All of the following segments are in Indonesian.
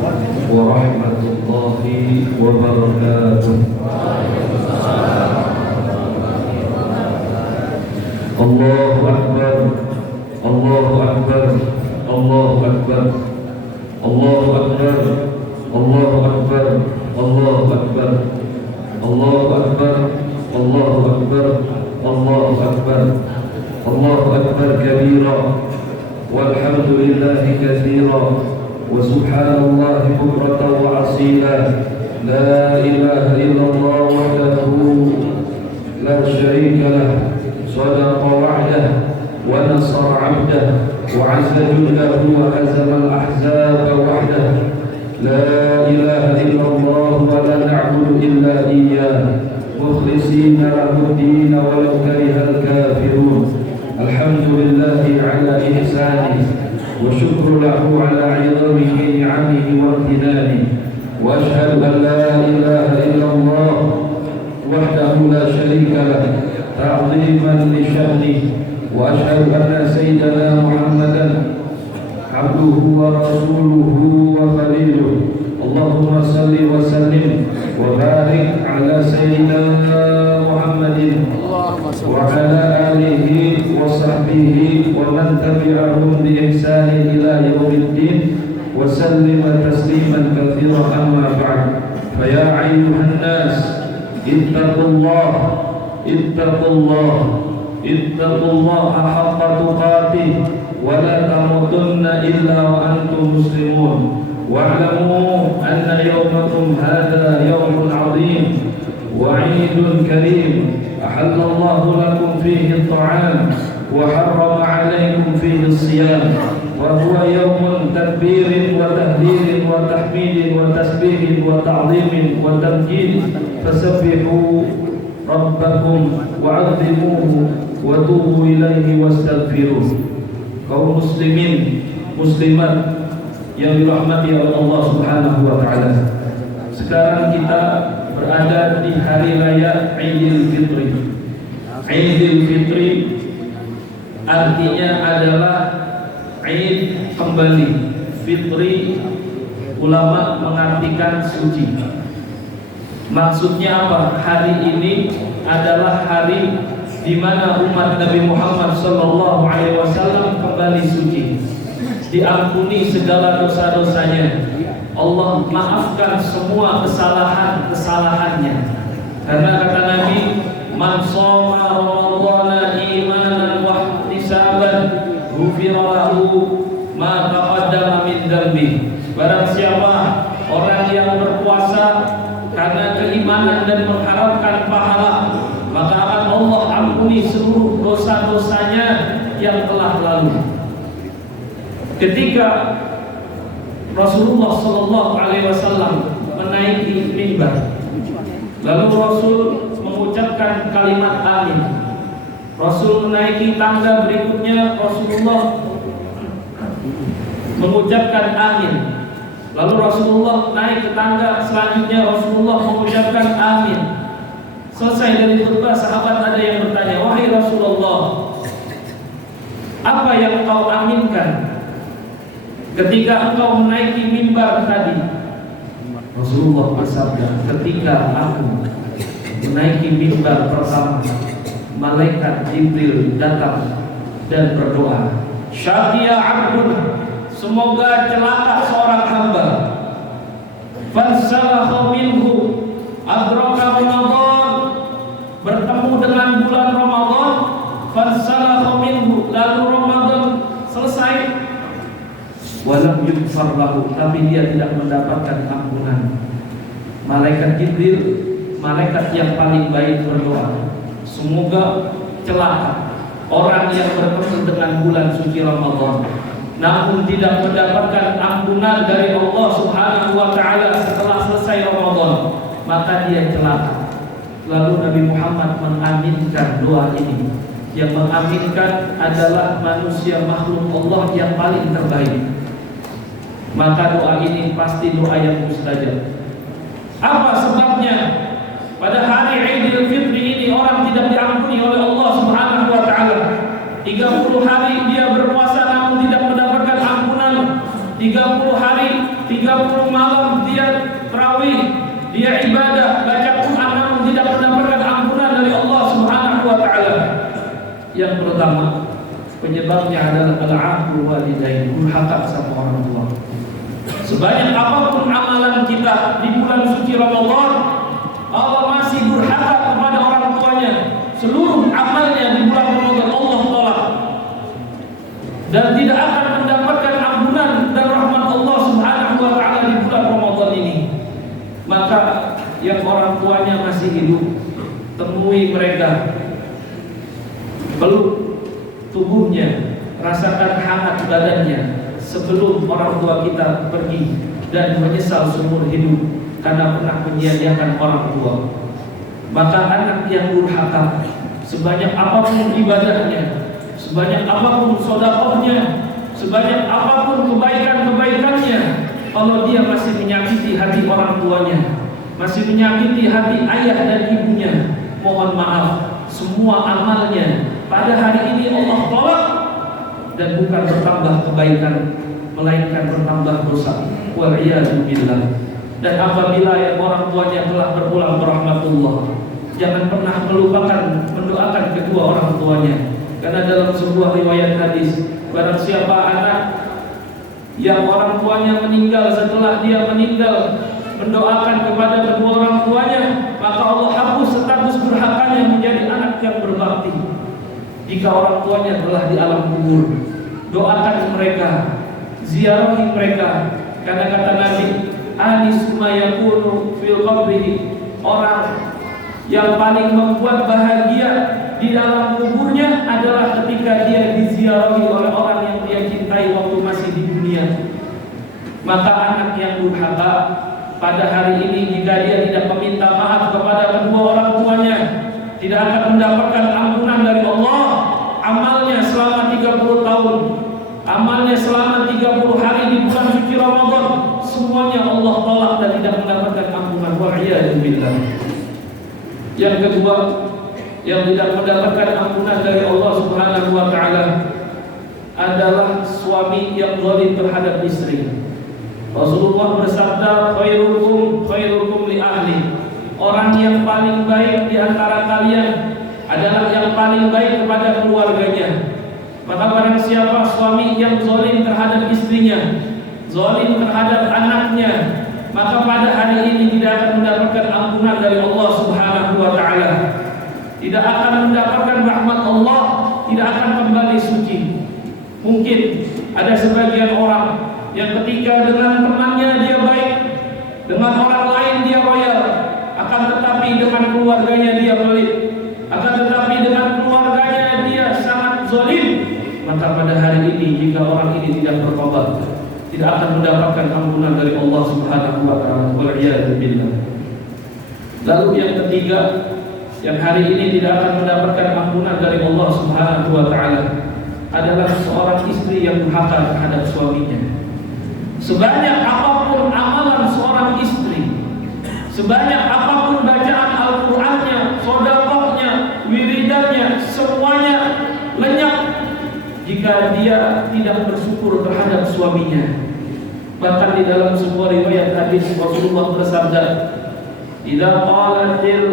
ورحمة الله وبركاته. الله أكبر الله أكبر الله أكبر الله أكبر الله أكبر الله أكبر الله أكبر الله أكبر الله أكبر الله أكبر كبيرا والحمد لله كثيرا وسبحان الله بكرة وأصيلا. لا إله إلا الله وحده لا شريك له صدق وعده ونصر عبده وعز جنده وهزم الأحزاب وحده. لا إله إلا الله ولا نعبد إلا إياه مخلصين له الدين ولو كره الكافرون. الحمد لله على إحسانه وشكر له على عظمه نعمه وامتنانه. وأشهد أن لا إله إلا الله وحده لا شريك له تعظيما لشأنه. وأشهد أن سيدنا محمدا عبده ورسوله وخليله. اللهم صل وسلم وبارك على سيدنا محمد وعلى آله وصحبه ومن تبعهم بإحسان إلى يوم الدين وسلم تسليما كثيرا. أما بعد، فيا أيها الناس اتقوا الله اتقوا الله اتقوا الله حق تقاته ولا تموتن إلا وأنتم مسلمون. واعلموا أن يومكم هذا يوم عظيم وعيد كريم أحل الله لكم فيه الطعام وحرم عليكم فيه الصيام، وهو يوم تكبير وتهليل وتحميد وتسبيح وتعظيم وتمجيد. فسبحوا ربكم وعظموه وتوبوا إليه واستغفروه. Kaum muslimin muslimat yang dirahmati oleh Allah Subhanahu wa taala. Sekarang kita berada di hari raya Idul Fitri. Idul Fitri artinya adalah Id kembali. Fitri ulama mengartikan suci. Maksudnya apa? Hari ini adalah hari di mana umat Nabi Muhammad SAW kembali suci, diampuni segala dosa-dosanya. Allah maafkan semua kesalahan-kesalahannya. Karena kata Nabi, man shoma ramadhana imanan wa ihtisaban ghufira lahu ma taqaddama min dzambi. Barang siapa orang yang berpuasa karena keimanan dan mengharapkan pahala, maka akan Allah ampuni seluruh dosa-dosanya yang telah lalu. Ketika Rasulullah SAW menaiki mimbar, lalu Rasul mengucapkan kalimat amin. Rasul menaiki tangga berikutnya, Rasulullah mengucapkan amin. Lalu Rasulullah naik ke tangga selanjutnya, Rasulullah mengucapkan amin. Selesai dari khutbah, sahabat ada yang bertanya, wahai Rasulullah, apa yang kau aminkan ketika engkau menaiki mimbar tadi? Rasulullah bersabda, ketika aku menaiki mimbar pertama, malaikat Jibril datang dan berdoa, syaqiya abdun, semoga celaka seorang hamba, fansalakha minhu adraka Ramadan, bertemu dengan bulan Ramadan, fansalakha minhu, lalu Ramadan selesai, walam yughfar lahu, tapi dia tidak mendapatkan ampunan. Malaikat Jibril, malaikat yang paling baik, berdoa, semoga celaka orang yang bertemu dengan bulan suci Ramadan, namun tidak mendapatkan ampunan dari Allah Subhanahu wa taala setelah selesai Ramadan, maka dia celaka. Lalu Nabi Muhammad mengaminkan doa ini. Yang mengaminkan adalah manusia makhluk Allah yang paling terbaik. Maka doa ini pasti doa yang mustajab. Apa sebabnya? Pada hari Idul Fitri ini orang tidak diampuni oleh Allah Subhanahu wa taala. 30 hari dia berpuasa namun tidak mendapatkan ampunan. 30 hari 30 malam dia tarawih, dia ibadah, baca Quran, namun tidak mendapatkan ampunan dari Allah Subhanahu wa taala. Yang pertama, penyebabnya adalah al-'aqu walidain, durhaka sama orang tua. Sebanyak apapun amalan kita di bulan suci Ramadan, Allah masih durhaka kepada orang tuanya. Seluruh amalnya di bulan Ramadan Allah tolak dan tidak akan mendapatkan ampunan dan rahmat Allah Subhanahu wa taala di bulan Ramadan ini. Maka yang orang tuanya masih hidup, temui mereka, peluk tubuhnya, rasakan hangat badannya sebelum orang tua kita pergi dan menyesal seumur hidup karena pernah menyia-nyiakan orang tua. Maka anak yang durhaka, sebanyak apapun ibadahnya, sebanyak apapun sedekahnya, sebanyak apapun kebaikan-kebaikannya, kalau dia masih menyakiti hati orang tuanya, masih menyakiti hati ayah dan ibunya, mohon maaf, semua amalnya pada hari ini Allah tolak dan bukan bertambah kebaikan, melainkan bertambah dosa. Wa'iyadu billah. Dan apabila yang orang tuanya telah berpulang berahmatullah, jangan pernah melupakan mendoakan kedua orang tuanya. Karena dalam sebuah riwayat hadis, barang siapa anak yang orang tuanya meninggal, setelah dia meninggal mendoakan kepada kedua orang tuanya, maka Allah hapus status durhakanya menjadi anak yang berbakti. Jika orang tuanya telah di alam kubur, doakan mereka, ziarahi mereka. Karena kata Nabi, anis ma yakunu fil qabrihi, orang yang paling membuat bahagia di dalam kuburnya adalah ketika dia diziarahi oleh orang yang dia cintai waktu masih di dunia. Maka anak yang durhaka pada hari ini, jika dia tidak meminta maaf kepada kedua orang tuanya, tidak akan mendapatkan ampunan dari Allah. Amalnya selama 30 tahun, amalnya selama 30 hari di bulan suci Ramadan, semuanya Allah tolak dan tidak mendapatkan ampunan. Wa'iyadu billah. Yang kedua, yang tidak mendapatkan ampunan dari Allah Subhanahu wa taala adalah suami yang zalim terhadap istri. Rasulullah bersabda, khairukum li ahli. Orang yang paling baik di antara kalian adalah yang paling baik kepada keluarganya. Maka barang siapa suami yang zalim terhadap istrinya, zalim terhadap anaknya, maka pada hari ini tidak akan mendapatkan ampunan dari Allah Subhanahu wa taala. Tidak akan mendapatkan rahmat Allah, tidak akan kembali suci. Mungkin ada sebagian orang yang ketika dengan temannya dia baik, dengan orang lain dia royal, akan tetapi dengan keluarganya dia pelit, akan tetapi dengan keluarganya dia sangat zalim. Maka pada hari ini jika orang ini tidak bertobat, tidak akan mendapatkan ampunan dari Allah Subhanahu wa taala. Wa'iyadu billah. Lalu yang ketiga, yang hari ini tidak akan mendapatkan ampunan dari Allah Subhanahu wa taala adalah seorang istri yang durhaka terhadap suaminya. Sebanyak apapun amalan seorang istri, sebanyak apapun bacaan Al-Qur'annya, sedekahnya, wiridannya, semuanya lenyap jika dia tidak bersyukur terhadap suaminya. Bahkan di dalam sebuah riwayat hadis Rasulullah bersabda, "Idza qalatil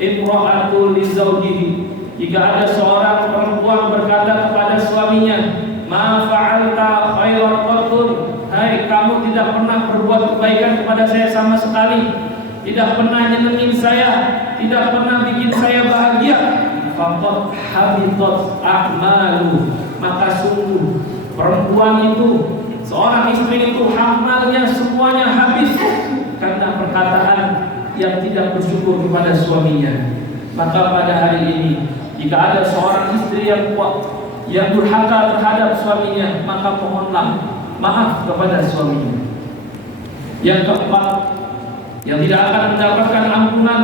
imra'atu li zawjihi," jika ada seorang perempuan berkata kepada suaminya, "Ma fa'alta khairan qattun," hai kamu tidak pernah berbuat kebaikan kepada saya sama sekali, tidak pernah nyenengin saya, tidak pernah bikin saya bahagia, faqad habitat a'malu, maka sungguh perempuan itu, seorang istri itu amalnya semuanya habis karena perkataan yang tidak bersyukur kepada suaminya. Maka pada hari ini jika ada seorang istri yang kuat, yang durhaka terhadap suaminya, maka mohonlah maaf kepada suaminya. Yang keempat, yang tidak akan mendapatkan ampunan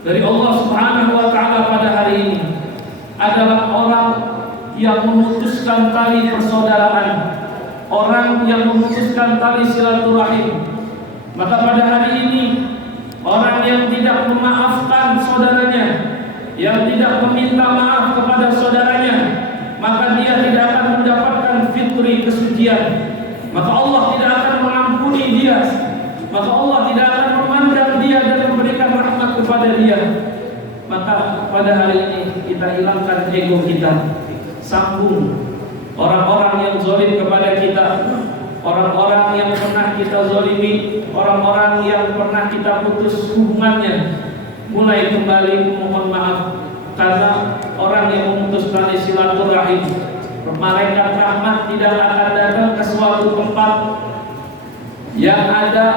dari Allah Subhanahu wa taala pada hari ini adalah orang yang memutuskan tali persaudaraan, orang yang memutuskan tali silaturahim. Maka pada hari ini orang yang tidak memaafkan saudaranya, yang tidak meminta maaf kepada saudaranya, maka dia tidak akan mendapatkan fitri kesucian. Maka Allah tidak akan mengampuni dia. Maka pada hari ini kita hilangkan ego kita, sambung orang-orang yang zalim kepada kita, orang-orang yang pernah kita zalimi, orang-orang yang pernah kita putus hubungannya, mulai kembali mohon maaf. Karena orang yang memutus tali silaturahim, malaikat rahmat tidak akan datang ke suatu tempat yang ada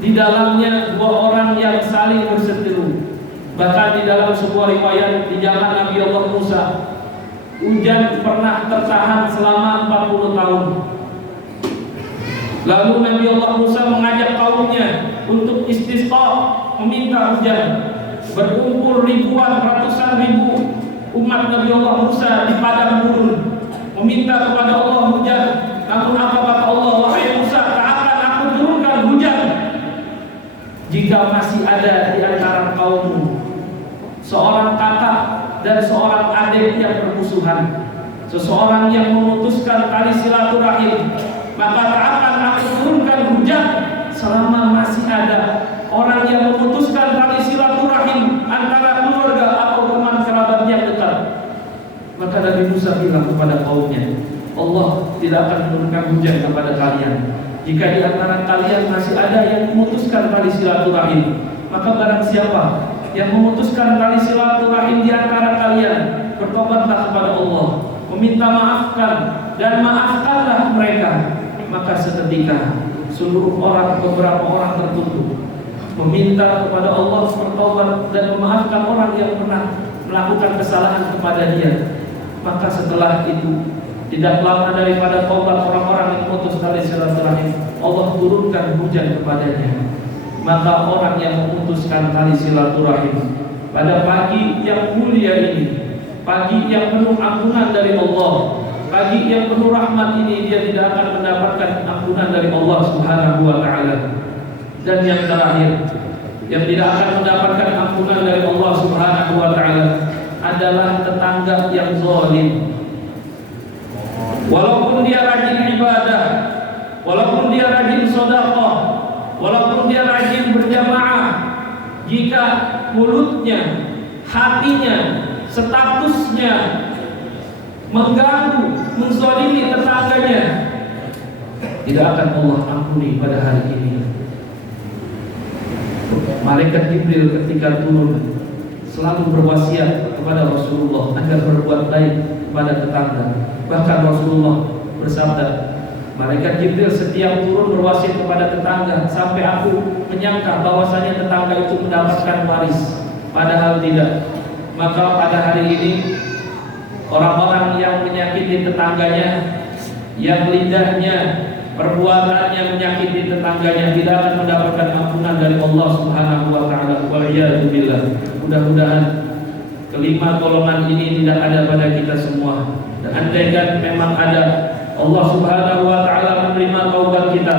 di dalamnya dua orang yang saling berseteru. Bahkan di dalam sebuah riwayat di zaman Nabi Allah Musa, hujan pernah tertahan selama 40 tahun. Lalu Nabi Allah Musa mengajak kaumnya untuk istisqa, meminta hujan. Berkumpul ribuan, ratusan ribu umat Nabi Allah Musa di padang gurun, meminta kepada Allah hujan. Namun apa kata Allah? Wahai Musa, tak akan aku turunkan hujan jika masih ada di antara kaummu seorang kakak dan seorang adik yang bermusuhan, seseorang yang memutuskan tali silaturahim, maka tak akan aku turunkan hujan selama masih ada orang yang memutuskan tali silaturahim antara keluarga atau teman kerabat yang dekat. Maka Nabi Musa bilang kepada kaumnya, Allah tidak akan menurunkan hujan kepada kalian jika di antara kalian masih ada yang memutuskan tali silaturahim. Maka barang siapa yang memutuskan tali silaturahim di antara kalian, bertobatlah kepada Allah, meminta maafkan dan maafkanlah mereka. Maka seketika seluruh orang, beberapa orang tertutup, meminta kepada Allah bertobat dan memaafkan orang yang pernah melakukan kesalahan kepada dia. Maka setelah itu, tidak lama daripada taubat orang-orang yang memutus tali silaturahim, Allah turunkan hujan kepadanya. Maka orang yang memutuskan tali silaturahim pada pagi yang mulia ini, pagi yang penuh ampunan dari Allah, pagi yang penuh rahmat ini, dia tidak akan mendapatkan ampunan dari Allah Subhanahu wa ta'ala. Dan yang terakhir, yang tidak akan mendapatkan ampunan dari Allah Subhanahu wa ta'ala adalah tetangga yang zalim. Walaupun dia rajin ibadah, walaupun dia rajin sedekah, walaupun dia rajin berjamaah, jika mulutnya, hatinya, statusnya mengganggu, menzalimi tetangganya, tidak akan Allah ampuni pada hari ini. Malaikat Jibril ketika turun selalu berwasiat kepada Rasulullah agar berbuat baik kepada tetangga. Bahkan Rasulullah bersabda, malaikat Jibril setiap turun berwasiat kepada tetangga sampai aku menyangka bahwasanya tetangga itu mendapatkan waris, padahal tidak. Maka pada hari ini orang-orang yang menyakiti tetangganya, yang lidahnya, perbuatannya menyakiti tetangganya, tidak akan mendapatkan ampunan dari Allah Subhanahu wa ta'ala. Wa'iyadu billah. Mudah-mudahan kelima golongan ini tidak ada pada kita semua. Dan andaikan memang ada, Allah Subhanahu wa ta'ala menerima taubat kita.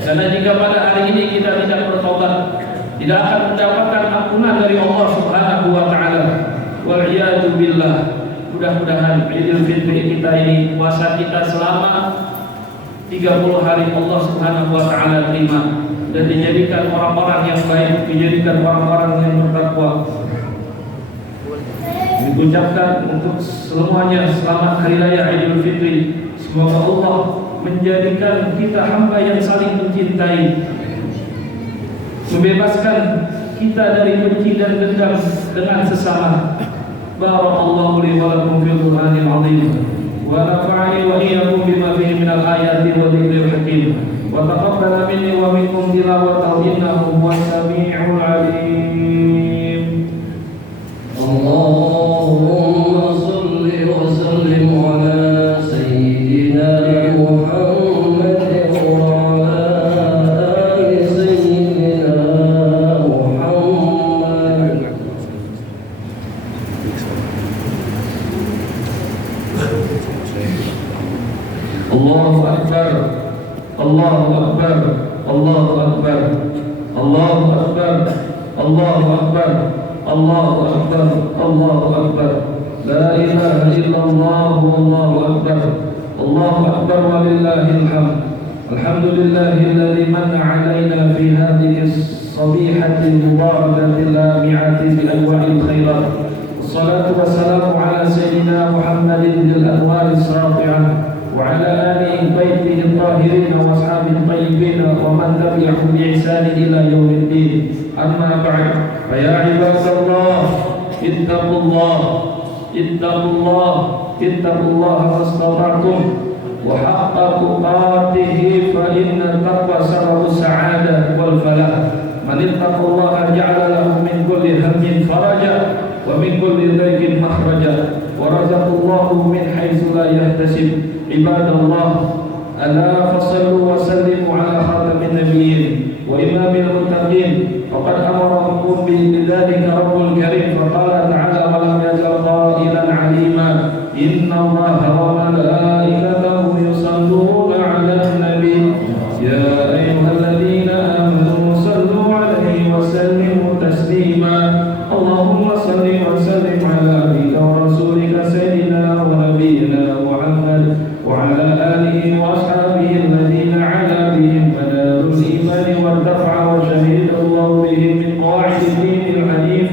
Karena jika pada hari ini kita tidak bertobat, tidak akan mendapatkan ampunan dari Allah Subhanahu wa ta'ala. Wa'iyadu billah. Mudah-mudahan Idul Fitri kita ini, puasa kita selama 30 hari Allah Subhanahu wa ta'ala terima dan dijadikan orang-orang yang baik, dijadikan orang-orang yang bertakwa. Diucapkan untuk semuanya selamat hari raya Idul Fitri. Semoga Allah menjadikan kita hamba yang saling mencintai, membebaskan kita dari benci dan dendam dengan sesama. Barakallahu li wa lakum fil Qur'anil 'azim. ونفعني وإياكم بما فيه من الآيات والذكر الحكيم وتقبل مني ومنكم تلاوته إنه هو السميع العليم. اللهم صل وسلم على سيدنا محمد وعلى آل سيدنا محمد. Allahu Akbar, Allahu Akbar, Allahu Akbar, Allahu Akbar, Allahu Akbar, Allahu Akbar, Allahu Akbar. La ilaha illallah, Allahu Akbar, Allahu Akbar walillahil hamd. Alhamdulillahilladzi manna 'alaina fi hadhihi صبيحة مباركة لامعة بأنواع الخيرات. والصلاة والسلام على سيدنا محمد ذي الأنوار الساطعة وعلى آله بيته الطاهرين وأصحابه الطيبين ومن تبعهم بإحسان إلى يوم الدين. أما بعد، فيا عباد الله اتقوا الله اتقوا الله اتقوا الله ما استطعتم وحق تقاته، فإن التقوى سبب السعادة والفلاح. من اتقى الله جعل له من كل هم فرجا ومن كل ضيق مخرجا ورزق الله من حيث لا يحتسب. عباد الله، ألا فصلوا وسلموا على خاتم النبيين وإمام المتقين، وقد أمركم بذلك رب الكريم فقال تعالى: ولم يزل قائلا عليما إن الله وملائكته يصلون على النبي يا أيها الذين آمنوا صلوا عليه وسلموا تسليما. اللهم صل وسلم على عبدك ورسولك سيدنا ونبينا محمد وعلى آله وأصحابه الذين علا بهم منار الإيمان وارتفع وشهد الله بهم من قواعد الدين الحنيف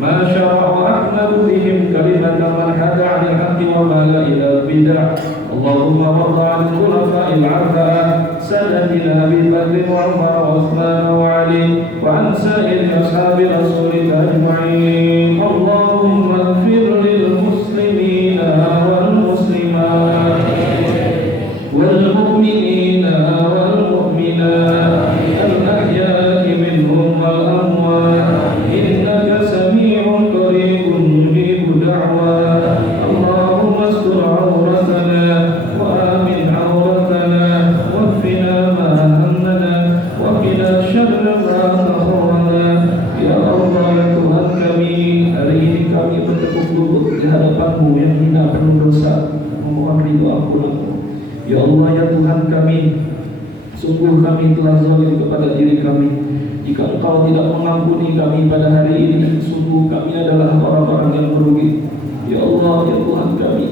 ما شرع وأحمد بهم كلمة من حدى عن الحق ومال إلى البدع. اللهم وارض عن الخلفاء الأربعة سادتنا أبي بكر وعمر وعثمان وعلي وعن سائر أصحاب رسولك أجمعين. اللهم اغفر للمسلمين والمسلمات والمؤمنين والمؤمنات الأحياء منهم والأموات إنك سميع قريب مجيب دعوات. اللهم استر عورتنا وآمن عورتنا واكفنا ما همنا وقنا شر ما أخرنا. Ya Allah, ya Tuhan kami, hari ini kami bertekuk lutut di hadapan-Mu yang hina penuh dosa, memohon ridho ampunan-Mu. Ya Allah, ya Tuhan kami, sungguh kami telah zalim kepada diri kami. Jika Engkau tidak mengampuni kami pada hari ini, sungguh kami adalah orang-orang yang merugi. Ya Allah, ya Tuhan kami,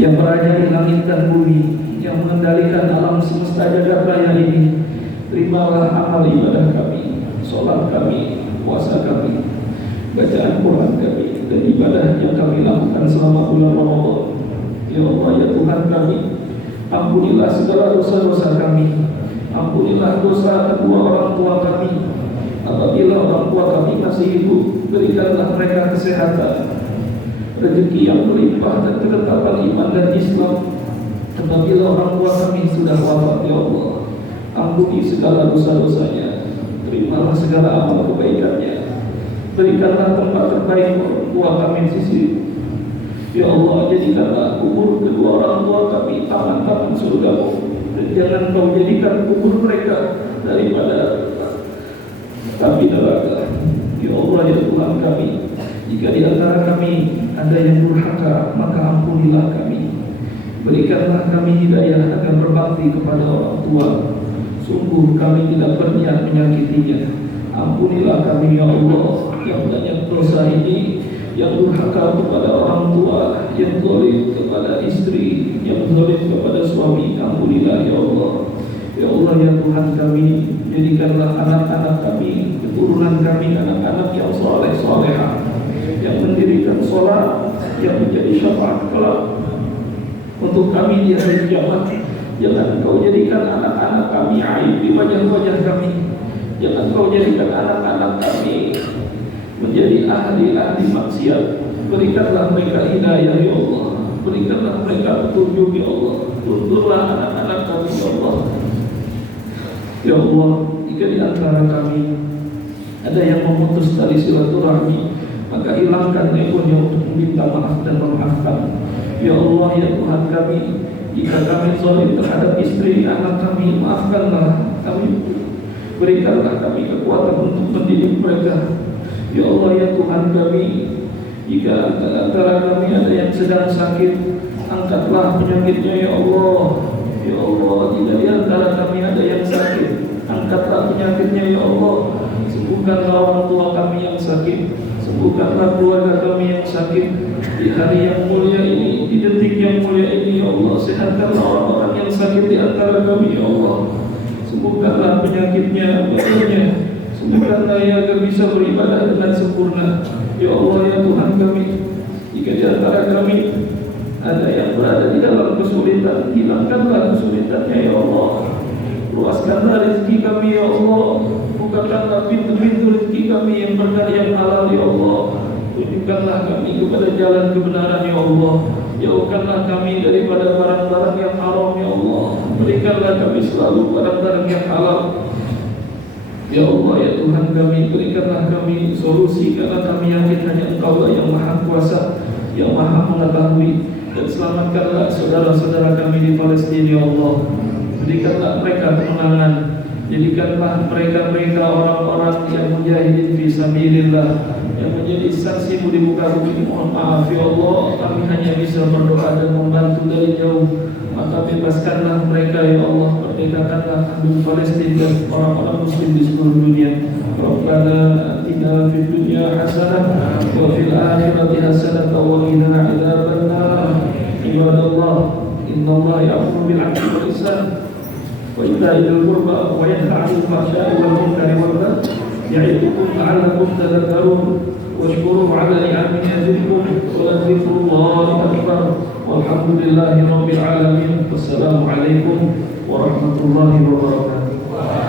yang merajai langit dan bumi, yang mengendalikan alam semesta jagat raya ini, terimalah amal ibadah kami, sholat kami, puasa kami, bacaan Quran kami, dan ibadah yang kami lakukan selama bulan Ramadan. Ya Allah, ya Tuhan kami, ampunilah segala dosa-dosa kami, ampunilah dosa kedua orang tua kami. Apabila orang tua kami masih hidup, berikanlah mereka kesehatan, rezeki yang berlimpah dan ketetapan iman dan Islam. Apabila orang tua kami sudah wafat, ya Allah, ampuni segala dosa-dosanya, terimalah segala amal kebaikannya, berikanlah tempat terbaik orang tua kami di sisi. Ya Allah, jadikanlah kubur kedua orang tua kami taman-taman surga-Mu, dan jangan Kau jadikan kubur mereka daripada api neraka. Ya Allah, ya Tuhan kami, jika di antara kami ada yang durhaka, maka ampunilah kami. Berikanlah kami hidayah agar berbakti kepada orang tua. Sungguh kami tidak berniat menyakitinya. Ampunilah kami, ya Allah, yang banyak dosa ini, yang durhaka kepada orang tua, yang zalim kepada istri, yang zalim kepada suami. Ampunilah, ya Allah. Ya Allah, ya Tuhan kami, jadikanlah anak-anak kami, keturunan kami, anak-anak yang soleh solehah, yang mendirikan sholat, yang menjadi syafaat kelak untuk kami di hari kiamat. Jangan Kau jadikan anak-anak kami aib di wajah-wajah kami. Jangan Kau jadikan anak-anak kami menjadi ahli-ahli maksiat. Berikanlah mereka hidayah, ya Allah. Berikanlah mereka petunjuk, ya Allah. Tuntunlah anak-anak kami, ya Allah. Ya Allah, jika di antara kami ada yang memutus tali silaturahmi, maka hilangkan egonya untuk meminta maaf dan memaafkan. Ya Allah, ya Tuhan kami, jika kami zalim terhadap istri anak kami, maafkanlah kami. Berikanlah kami kekuatan untuk mendidik mereka. Ya Allah, ya Tuhan kami, jika antara kami ada yang sedang sakit, angkatlah penyakitnya, ya Allah. Ya Allah, jika di antara kami ada yang sakit, angkatlah penyakitnya, ya Allah. Sembuhkanlah orang tua kami yang sakit, sembuhkanlah keluarga kami yang sakit. Di hari yang mulia ini, di detik yang mulia ini, ya Allah, sehatkanlah orang-orang yang sakit di antara kami, ya Allah. Sembuhkanlah sembuhkanlah penyakitnya, badannya. Sembuhkanlah ya agar bisa beribadah dengan sempurna. Ya Allah ya Tuhan kami, jika di antara kami ada yang berada di dalam kesulitan, hilangkanlah kesulitannya ya Allah. Luaskanlah rezeki kami ya Allah. Bukakanlah pintu-pintu rezeki kami yang berkah yang halal ya Allah. Tunjukkanlah kami kepada jalan kebenaran ya Allah. Jauhkanlah kami daripada barang-barang yang haram ya Allah. Berikanlah kami selalu barang-barang yang halal. Ya Allah ya Tuhan kami, berikanlah kami solusi, karena kami yakin hanya Engkau lah yang Maha Kuasa, yang Maha Mengetahui. Dan selamatkanlah saudara-saudara kami di Palestina ya Allah. Berikanlah mereka kemenangan. Jadikanlah mereka orang-orang yang mujahidin fi sabilillah, yang menjadi saksimu di muka bumi. Mohon maaf ya Allah, kami hanya bisa berdoa dan membantu dari jauh. Maka bebaskanlah mereka ya Allah, merdekakanlah penduduk Palestina dan orang-orang muslim di seluruh dunia. Rabbana atina fid dunya hasanah wa fil akhirati hasanah wa qina adzabannar. Ibadallah, innallaha ya'muru bil 'adli wal ihsan wa ita'i dzil qurba wa yanha 'anil fahsya'i wal munkari wal baghi ya'idukum la'allakum tadhakkarun. Washkuru 'ala ni'amihi yazidkum wa lazikrullahi akbar. Walhamdulillahi rabbil alamin. Wassalamu alaikum warahmatullahi wabarakatuh.